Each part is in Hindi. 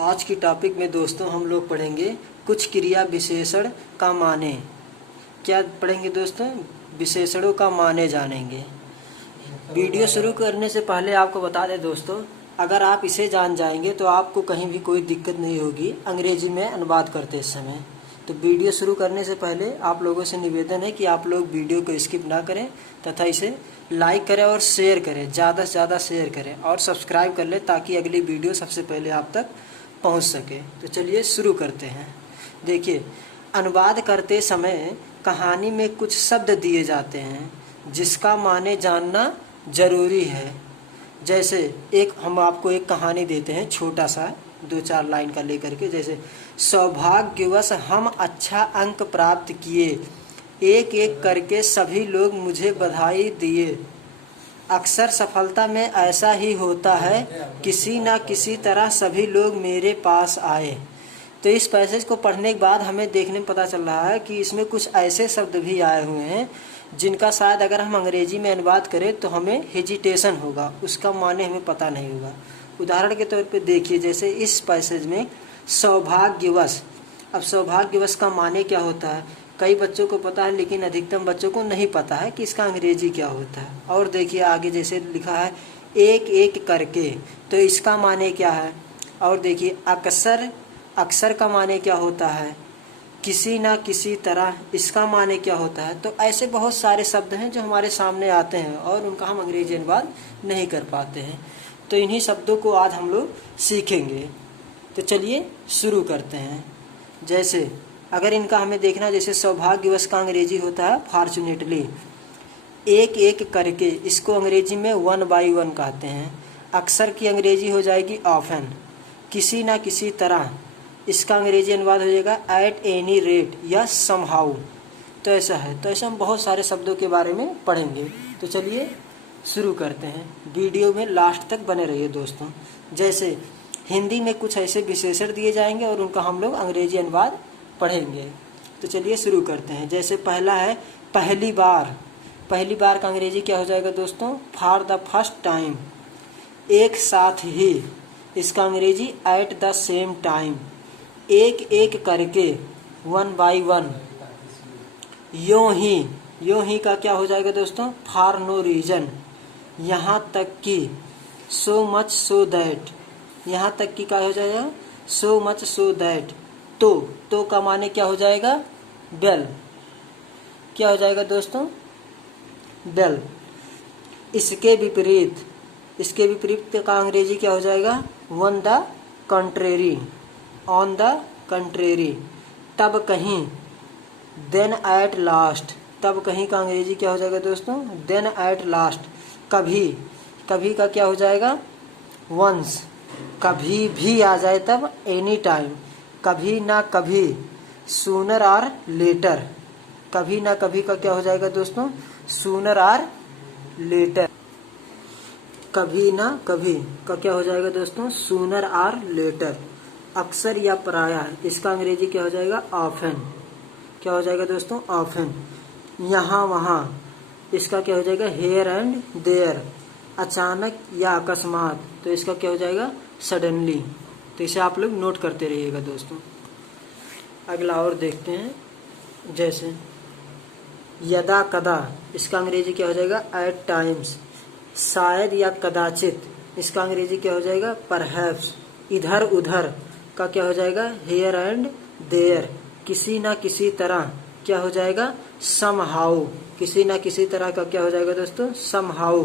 आज की टॉपिक में दोस्तों हम लोग पढ़ेंगे कुछ क्रिया विशेषण का माने। क्या पढ़ेंगे दोस्तों? विशेषणों का माने जानेंगे। वीडियो शुरू करने से पहले आपको बता दें दोस्तों, अगर आप इसे जान जाएंगे तो आपको कहीं भी कोई दिक्कत नहीं होगी अंग्रेजी में अनुवाद करते समय। तो वीडियो शुरू करने से पहले आप लोगों से निवेदन है कि आप लोग वीडियो को स्किप ना करें तथा इसे लाइक करें और शेयर करें, ज़्यादा से ज़्यादा शेयर करें और सब्सक्राइब कर लें ताकि अगली वीडियो सबसे पहले आप तक पहुंच सके। तो चलिए शुरू करते हैं। देखिए, अनुवाद करते समय कहानी में कुछ शब्द दिए जाते हैं जिसका माने जानना जरूरी है। जैसे एक हम आपको एक कहानी देते हैं, छोटा सा 2-4 लाइन का लेकर के। जैसे सौभाग्यवश हम अच्छा अंक प्राप्त किए, एक एक करके सभी लोग मुझे बधाई दिए। अक्सर सफलता में ऐसा ही होता है, किसी ना किसी तरह सभी लोग मेरे पास आए। तो इस पैसेज को पढ़ने के बाद हमें देखने में पता चल रहा है कि इसमें कुछ ऐसे शब्द भी आए हुए हैं जिनका शायद अगर हम अंग्रेजी में अनुवाद करें तो हमें हेजिटेशन होगा, उसका माने हमें पता नहीं होगा। उदाहरण के तौर पे देखिए, जैसे इस पैसेज में सौभाग्यवश। अब सौभाग्यवश का माने क्या होता है? कई बच्चों को पता है लेकिन अधिकतम बच्चों को नहीं पता है कि इसका अंग्रेजी क्या होता है। और देखिए आगे जैसे लिखा है एक एक करके, तो इसका माने क्या है? और देखिए अक्सर, अक्सर का माने क्या होता है? किसी ना किसी तरह, इसका माने क्या होता है? तो ऐसे बहुत सारे शब्द हैं जो हमारे सामने आते हैं और उनका हम अंग्रेजी अनुवाद नहीं कर पाते हैं। तो इन्हीं शब्दों को आज हम लोग सीखेंगे। तो चलिए शुरू करते हैं। जैसे अगर इनका हमें देखना, जैसे सौभाग्यवश का अंग्रेजी होता है फॉर्चुनेटली। एक एक करके, इसको अंग्रेजी में 1 by 1 कहते हैं। अक्सर की अंग्रेजी हो जाएगी ऑफन। किसी ना किसी तरह, इसका अंग्रेजी अनुवाद हो जाएगा एट एनी रेट या समहाउ। तो ऐसा है। तो ऐसे हम बहुत सारे शब्दों के बारे में पढ़ेंगे। तो चलिए शुरू करते हैं। वीडियो में लास्ट तक बने रहिए दोस्तों। जैसे हिंदी में कुछ ऐसे विशेषण दिए जाएंगे और उनका हम लोग अंग्रेजी अनुवाद पढ़ेंगे। तो चलिए शुरू करते हैं। जैसे पहला है पहली बार। पहली बार का अंग्रेजी क्या हो जाएगा दोस्तों? For the first time. एक साथ ही, इसका अंग्रेजी एट द सेम टाइम। एक एक करके 1 by 1। यों ही, यों ही का क्या हो जाएगा दोस्तों? For no reason. यहाँ तक कि, सो मच सो दैट। यहाँ तक कि क्या हो जाएगा? So much so that. तो का माने क्या हो जाएगा? वेल। क्या हो जाएगा दोस्तों? वेल। इसके विपरीत, इसके विपरीत का अंग्रेजी क्या हो जाएगा? On the contrary. On the contrary. तब कहीं, देन एट लास्ट। तब कहीं का अंग्रेजी क्या हो जाएगा दोस्तों? Then at last. कभी, कभी का क्या हो जाएगा? वंस। कभी भी आ जाए तब एनी टाइम। कभी ना कभी, सूनर और लेटर। कभी ना कभी का क्या हो जाएगा दोस्तों? सूनर और लेटर। कभी ना कभी का क्या हो जाएगा दोस्तों? सूनर और लेटर। अक्सर या प्रायः, इसका अंग्रेजी क्या हो जाएगा? ऑफन। क्या हो जाएगा दोस्तों? ऑफन। यहाँ वहाँ, इसका क्या हो जाएगा? Here and there. अचानक या अकस्मात, तो इसका क्या हो जाएगा? सडनली। तो इसे आप लोग नोट करते रहिएगा दोस्तों। अगला और देखते हैं। जैसे यदा कदा, इसका अंग्रेजी क्या हो जाएगा? At times. शायद या कदाचित, इसका अंग्रेजी क्या हो जाएगा? परहैप्स। इधर उधर का क्या हो जाएगा? Here and there. किसी ना किसी तरह क्या हो जाएगा? समहाउ। किसी ना किसी तरह का क्या हो जाएगा दोस्तों? समहाउ।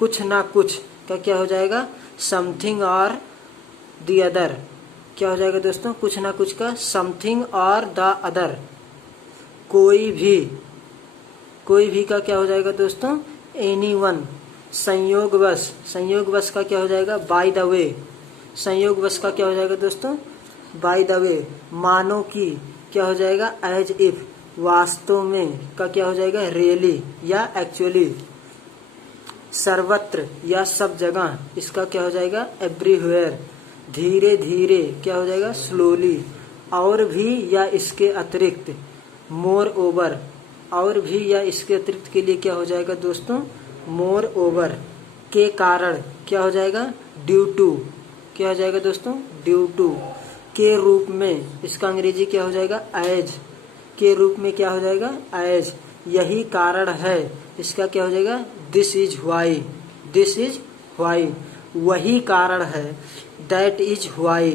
कुछ ना कुछ का क्या हो जाएगा? समथिंग और द अदर। क्या हो जाएगा दोस्तों? कुछ ना कुछ का समथिंग और द अदर। कोई भी, कोई भी का क्या हो जाएगा दोस्तों? एनीवन। संयोगवश, संयोगवश का क्या हो जाएगा? By the way. संयोगवश का क्या हो जाएगा दोस्तों? By the way. मानो कि, क्या हो जाएगा? As if. वास्तव में का क्या हो जाएगा? रियली या एक्चुअली। सर्वत्र या सब जगह, इसका क्या हो जाएगा? एवरीवेयर। धीरे धीरे क्या हो जाएगा? स्लोली। और भी या इसके अतिरिक्त, मोर ओवर। और भी या इसके अतिरिक्त के लिए क्या हो जाएगा दोस्तों? Moreover. के कारण क्या हो जाएगा? Due to. क्या हो जाएगा दोस्तों, ड्यू टू। के रूप में इसका अंग्रेजी क्या हो जाएगा, एज। के रूप में क्या हो जाएगा, एज। यही कारण है, इसका क्या हो जाएगा, this is why. This is why, वही कारण है। दैट इज व्हाई,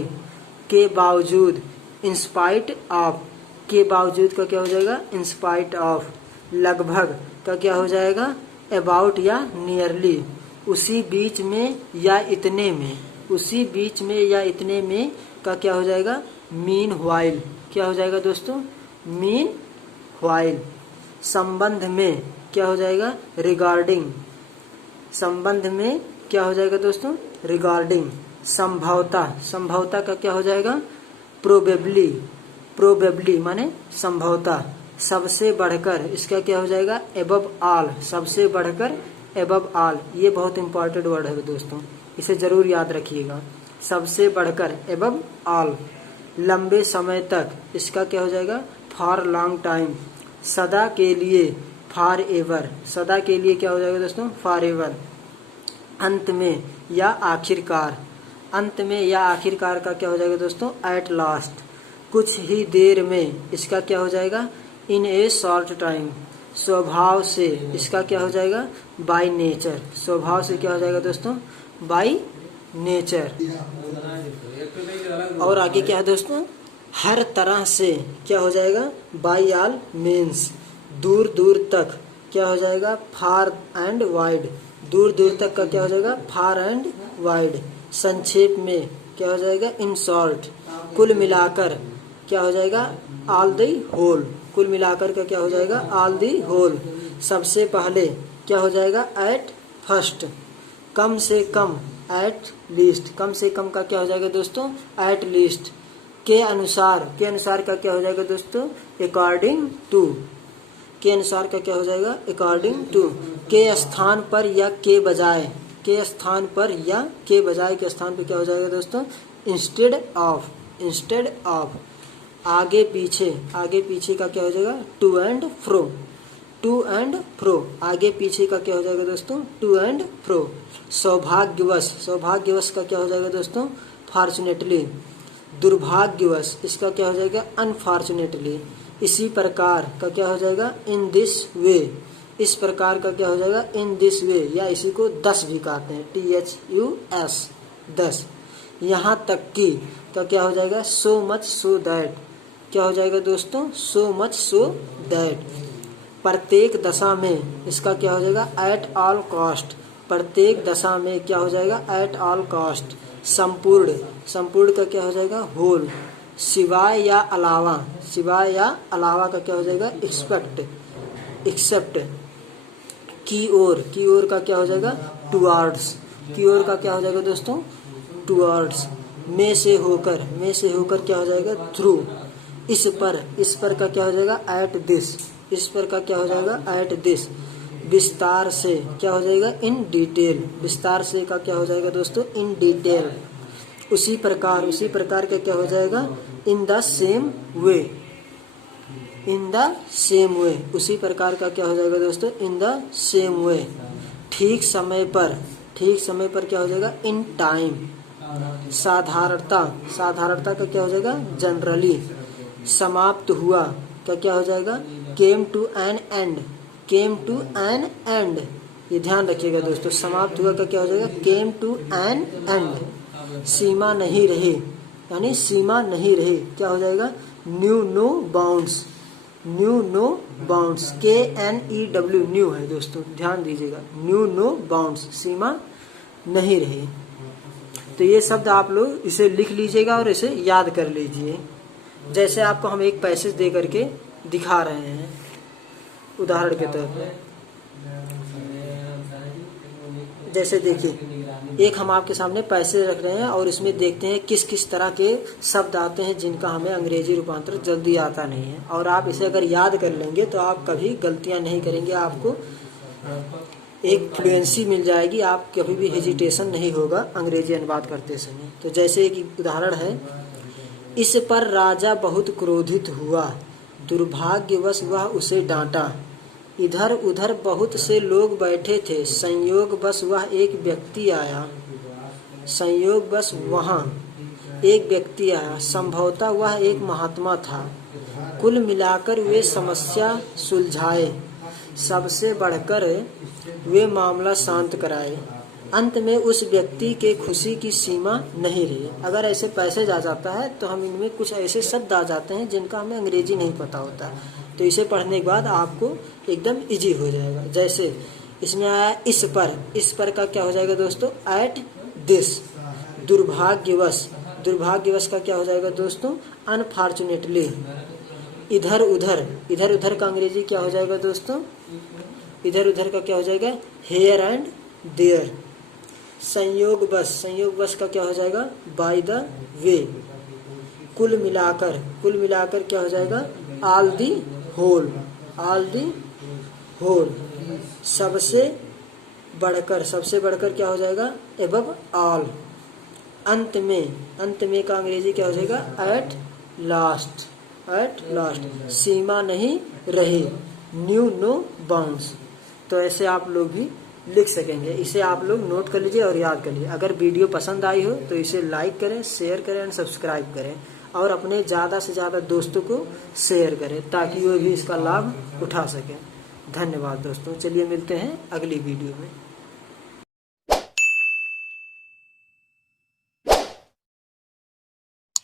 के बावजूद। इंस्पाइट ऑफ, के बावजूद का क्या हो जाएगा, इंस्पाइट ऑफ। लगभग का क्या हो जाएगा, अबाउट या नियरली। उसी बीच में या इतने में, उसी बीच में या इतने में का क्या हो जाएगा, मीन व्हाइल। क्या हो जाएगा दोस्तों, मीन व्हाइल। संबंध में क्या हो जाएगा, रिगार्डिंग। संबंध में क्या हो जाएगा दोस्तों, रिगार्डिंग। संभवतः, संभवतः का क्या हो जाएगा, प्रोबेबली। प्रोबेबली माने संभवतः। सबसे बढ़कर, इसका क्या हो जाएगा, एबव ऑल। सबसे बढ़कर, एबव ऑल। ये बहुत इंपॉर्टेंट वर्ड है दोस्तों, इसे जरूर याद रखिएगा। सबसे बढ़कर, एबव ऑल। लंबे समय तक, इसका क्या हो जाएगा, फॉर लॉन्ग टाइम। सदा के लिए, फॉर एवर। सदा के लिए क्या हो जाएगा दोस्तों, फॉर एवर। अंत में या आखिरकार। अंत में या आखिरकार का क्या हो जाएगा दोस्तों, एट लास्ट। कुछ ही देर में, इसका क्या हो जाएगा, इन ए शॉर्ट टाइम। स्वभाव से, इसका क्या हो जाएगा, बाय नेचर। स्वभाव से क्या हो जाएगा दोस्तों, बाय नेचर। और आगे क्या है दोस्तों, हर तरह से क्या हो जाएगा, बाय ऑल मीन्स। दूर दूर तक क्या हो जाएगा, फार एंड वाइड। दूर दूर तक का क्या हो जाएगा, फार एंड वाइड। संक्षेप में क्या हो जाएगा, इन शॉर्ट। कुल मिलाकर क्या हो जाएगा, ऑल द होल। कुल मिलाकर का क्या हो जाएगा, ऑल द होल। सबसे पहले क्या हो जाएगा, एट फर्स्ट। कम से कम, एट लीस्ट। कम से कम का क्या हो जाएगा दोस्तों, एट लीस्ट। के अनुसार, के अनुसार का क्या हो जाएगा दोस्तों, अकॉर्डिंग टू। के अनुसार का क्या हो जाएगा, अकॉर्डिंग टू। के स्थान पर या के बजाय। के स्थान पर या के बजाय के स्थान पर क्या हो जाएगा दोस्तों, इंस्टेड ऑफ। Instead of. आगे पीछे, आगे पीछे का क्या हो जाएगा, to and fro. To and fro. आगे पीछे का क्या हो जाएगा दोस्तों, टू एंड फ्रो। सौभाग्यवश, सौभाग्यवश का क्या हो जाएगा दोस्तों, फॉर्चुनेटली। दुर्भाग्यवश, इसका क्या हो जाएगा, अनफॉर्चुनेटली। इसी प्रकार का क्या हो जाएगा, इन दिस वे। इस प्रकार का क्या हो जाएगा, इन दिस वे, या इसी को 10 भी कहते हैं, THUS 10। यहाँ तक कि का क्या हो जाएगा, सो मच सो दैट। क्या हो जाएगा दोस्तों, सो मच सो दैट। प्रत्येक दशा में, इसका क्या हो जाएगा, एट ऑल कॉस्ट। प्रत्येक दशा में क्या हो जाएगा, एट ऑल कॉस्ट। संपूर्ण, संपूर्ण का क्या हो जाएगा, होल। सिवाय या अलावा, सिवाय या अलावा का क्या हो जाएगा, एक्सपेक्ट, एक्सेप्ट। की ओर, की ओर का क्या हो जाएगा, टुवर्ड्स। की ओर का क्या हो जाएगा दोस्तों, टुवर्ड्स। में से होकर, में से होकर क्या हो जाएगा, थ्रू। इस पर का क्या हो जाएगा, एट दिस। इस पर का क्या हो जाएगा, एट दिस। विस्तार से क्या हो जाएगा, इन डिटेल। विस्तार से का क्या हो जाएगा दोस्तों, इन डिटेल। उसी प्रकार, उसी प्रकार का क्या हो जाएगा, in the same way. In the same way. उसी प्रकार का क्या हो जाएगा दोस्तों, इन द सेम वे। ठीक समय पर, ठीक समय पर क्या हो जाएगा, इन टाइम। साधारणता, साधारणता का क्या हो जाएगा, जनरली। समाप्त हुआ का क्या हो जाएगा, came to an end. Came to an end, ये ध्यान रखिएगा दोस्तों। समाप्त हुआ का क्या हो जाएगा, केम टू एन एंड। सीमा नहीं रही, यानी सीमा नहीं रही, क्या हो जाएगा, knew no bounds. Knew no bounds, KNEW knew है दोस्तों, ध्यान दीजिएगा। न्यू नो बाउंड्स, सीमा नहीं रही। तो ये शब्द आप लोग इसे लिख लीजिएगा और इसे याद कर लीजिए। जैसे आपको हम एक पैसेज दे करके दिखा रहे हैं उदाहरण के तौर पर। जैसे देखिए, एक हम आपके सामने पैसे रख रहे हैं और इसमें देखते हैं किस किस तरह के शब्द आते हैं जिनका हमें अंग्रेजी रूपांतर जल्दी आता नहीं है। और आप इसे अगर याद कर लेंगे तो आप कभी गलतियां नहीं करेंगे, आपको एक फ्लुएंसी मिल जाएगी, आप कभी भी हेजिटेशन नहीं होगा अंग्रेजी अनुवाद करते समय। तो जैसे एक उदाहरण है, इस पर राजा बहुत क्रोधित हुआ, दुर्भाग्यवश वह उसे डांटा। इधर उधर बहुत से लोग बैठे थे, संयोगवश वह एक व्यक्ति आया। संयोग बस वहाँ एक व्यक्ति आया, संभवतः वह एक महात्मा था। कुल मिलाकर वे समस्या सुलझाए, सबसे बढ़कर वे मामला शांत कराए। अंत में उस व्यक्ति के खुशी की सीमा नहीं रही। अगर ऐसे पैसेज आ जाता है तो हम इनमें कुछ ऐसे शब्द आ जाते हैं जिनका हमें अंग्रेजी नहीं पता होता, तो इसे पढ़ने के बाद आपको एकदम इजी हो जाएगा। जैसे इसमें आया इस पर का क्या हो जाएगा दोस्तों? At this. दुर्भाग्यवश, दुर्भाग्यवश का क्या हो जाएगा दोस्तों? अनफॉर्चुनेटली। इधर उधर का अंग्रेजी क्या हो जाएगा दोस्तों? इधर उधर का क्या हो जाएगा? Here and there. संयोग बस का क्या हो जाएगा? By the way. कुल मिलाकर क्या हो जाएगा? All the whole. सबसे बढ़कर क्या हो जाएगा? Above all. अंत में का अंग्रेजी क्या हो जाएगा? At last. सीमा नहीं रही, न्यू नो बाउंड्स। तो ऐसे आप लोग भी लिख सकेंगे। इसे आप लोग नोट कर लीजिए और याद कर लीजिए। अगर वीडियो पसंद आई हो तो इसे लाइक करें, शेयर करें एंड सब्सक्राइब करें, और अपने ज़्यादा से ज़्यादा दोस्तों को शेयर करें ताकि वो भी इसका लाभ उठा सकें। धन्यवाद दोस्तों। चलिए मिलते हैं अगली वीडियो में।